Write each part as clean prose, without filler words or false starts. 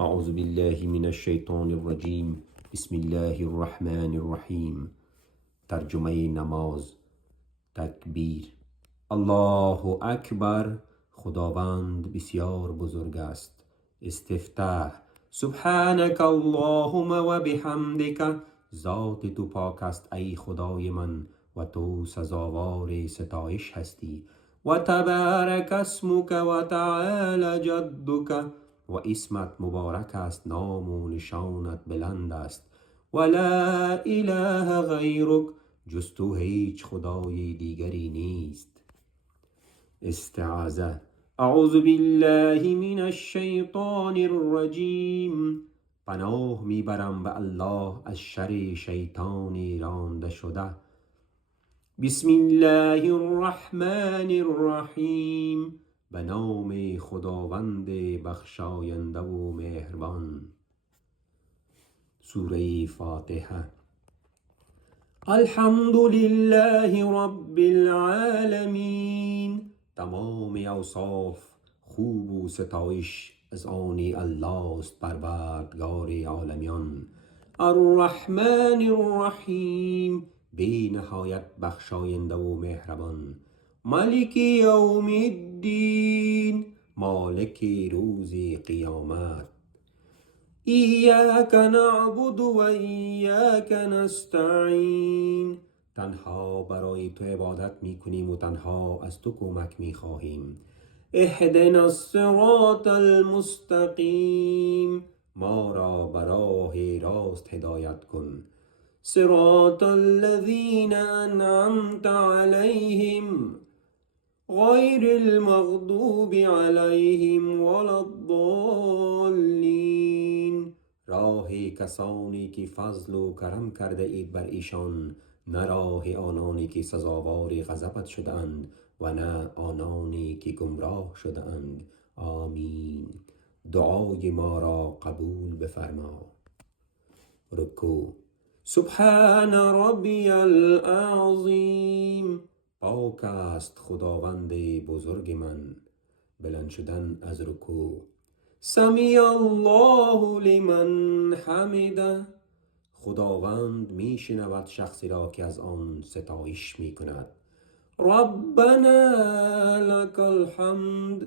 اعوذ بالله من الشیطان الرجیم. بسم الله الرحمن الرحیم. ترجمه نماز. تکبیر. الله اکبر. خداوند بسیار بزرگ است. استفتاح. سبحانك اللهم و بحمدک. ذات تو پاک است ای خدای من و تو سزاوار ستایش هستی. و تبارک اسمک و تعالی جدک. و اسمت مبارک است، نام و نشانت بلند است. و لا اله غیرک. جز تو هیچ خدای دیگری نیست. استعاذه. اعوذ بالله من الشیطان الرجیم. پناه میبرم به الله از شر شیطان رانده شده. بسم الله الرحمن الرحیم. به نام خداوند بخشاینده و مهربان. سوره فاتحه. الحمد لله رب العالمین. تمام اوصاف خوب و ستایش از آن الله است، پروردگار عالمیان. الرحمن الرحیم. بی نهایت بخشاینده و مهربان. ملک یوم الدین. مالک روز قیامت. ایاک نعبد و ایاک نستعین. تنها برای تو عبادت می کنیم و تنها از تو کمک می خواهیم. اهدنا الصراط المستقیم. ما را به راه راست هدایت کن. صراط الذین انعمت علیهم غیر المغضوب علیهم ولا الضالین. راه کسانی که فضل و کرم کرده اید بر ایشان، نه راه آنانی که سزاوار غضبت شدند و نه آنانی که گمراه شدند. آمین. دعای ما را قبول بفرما. رکوع. سبحان ربی العظیم. پاک است خداوند بزرگ من. بلند شدن از رکوع. سمیع الله لمن حمده. خداوند می شنود شخصی را که از آن ستایش می کند. ربنا لک الحمد.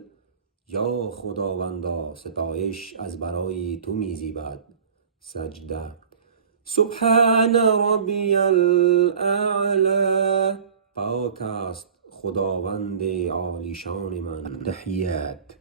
یا خداوندا ستایش از برای تو می زیبد. سجده. سبحان ربی الاعلی. پاک است خداوند عالی شان من. تحیات.